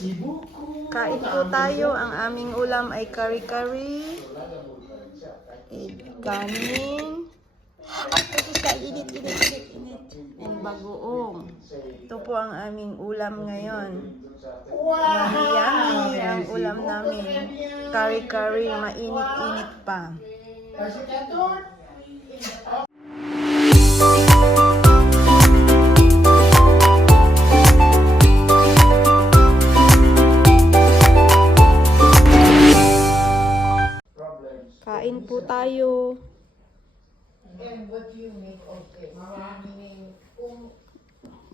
Kain po tayo. Ang aming ulam ay kari-kari, kanin, init, and bagoong. Ito po ang aming ulam ngayon. Yummy ang ulam namin. Kari-kari, mainit-init pa. Kain po tayo.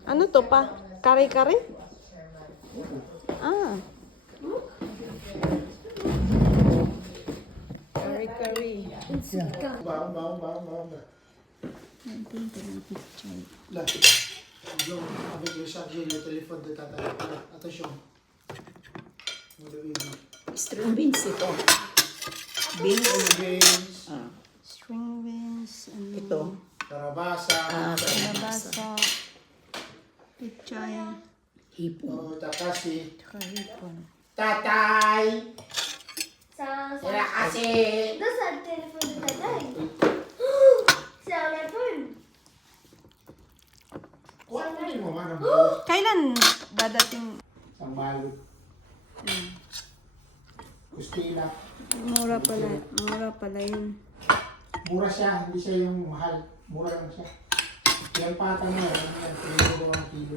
Ano to pa? Kare-kare? Ah. Kare-kare. Là, donc avec le chargeur, le téléphone de tata. Attention. String beans ito. Beans. Beans, String beans. Ito. kalabasa, Kalabasa. Pichay. Hipon. tatasi. Kahipon. Tatay! Sila kasi! Doon sa telephone ni tatay. Sa telephone. Kuha mo rin mo man ang buhos. Kailan dadating? Ang balot. Kustina. Mura pala yun. Mura siya, hindi siya yung mahal. Mura lang siya. Yung patang na, yan, pinuro ang kilo.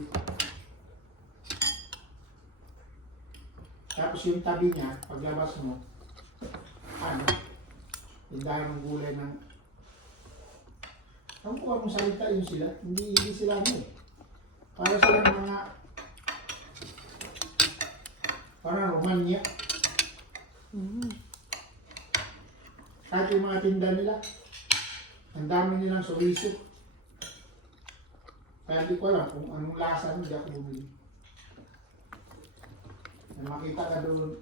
Tapos yung tabi niya, paglabas mo, ano, yung dahil ng gulay ng... Ang kuha mong salita yun sila, hindi sila ano eh. Para silang mga... Parang Romania. Kahit yung mga tinda nila, ang dami nilang suriso. Kaya hindi ko alam kung anong lasa, hindi ako bumili. Na makita ka doon.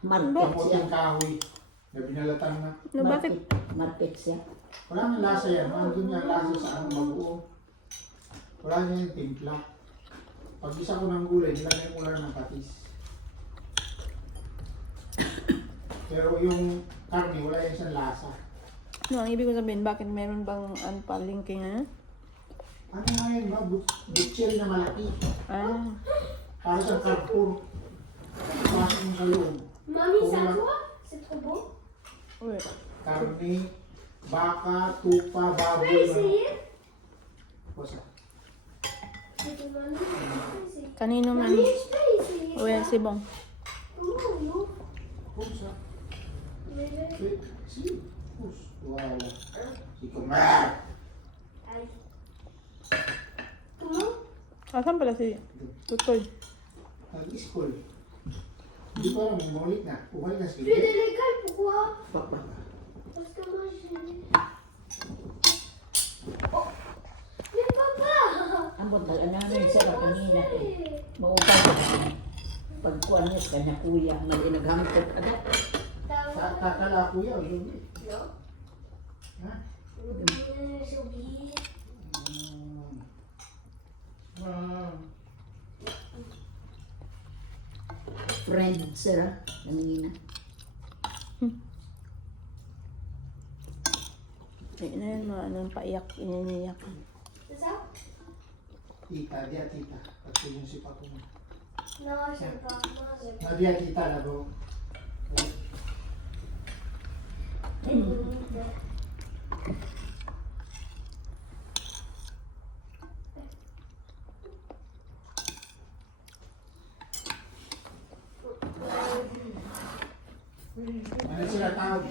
Marpet siya. Kamuting kahoy na binalatan na. No, bakit? Marpet siya. Wala nga lasa yan. Andun niya ang lasa sa anong bagoong. Wala niya yung timpla. Pag isa ko ng gulay, nilagay mo lang ng patis. Pero yung karne, wala yan siyang lasa. No, ang ibig ko sabihin, bakit meron bang palengke nga? Ano nga yun, ba? Butcher na malaki. Ah. Para sa Carrefour. Pasok ng kaloob. Mami, ça toi? C'est trop beau. Uy. Karne, baka, tupa, Tu peux baboy. essayer? Basta. Je te demande, tu peux essayer. Kanino man? Mami, je peux essayer Uy, ça. si Bong. Comment on ouvre? Comme ça. Mais Si. Pousse. Voilà. C'est comme ça. Aïe. Comment? Asan pala si Tutoy? Nag-school. Hindi ko alam, bumalik na. Bumalik na Tu es sila. de l'école, pourquoi? Papa. Parce que moi, je... Mais papa! Ambot na namin siya na kanina eh. Maupay ko. Pagkuhan niya sa kanya kuya. Naghangkot agad. Kakala ko yan. Non. Ha? J'ai oublié. Friend sir. Kanina. Ay, na yun, mga anong paiyak, iniiyak. C'est ça? Tita, dia tita. Pati yung si Papo mo. Non, j'aime pas. Non, j'aime pas. Na dia tita na bro. Ano sila tawag?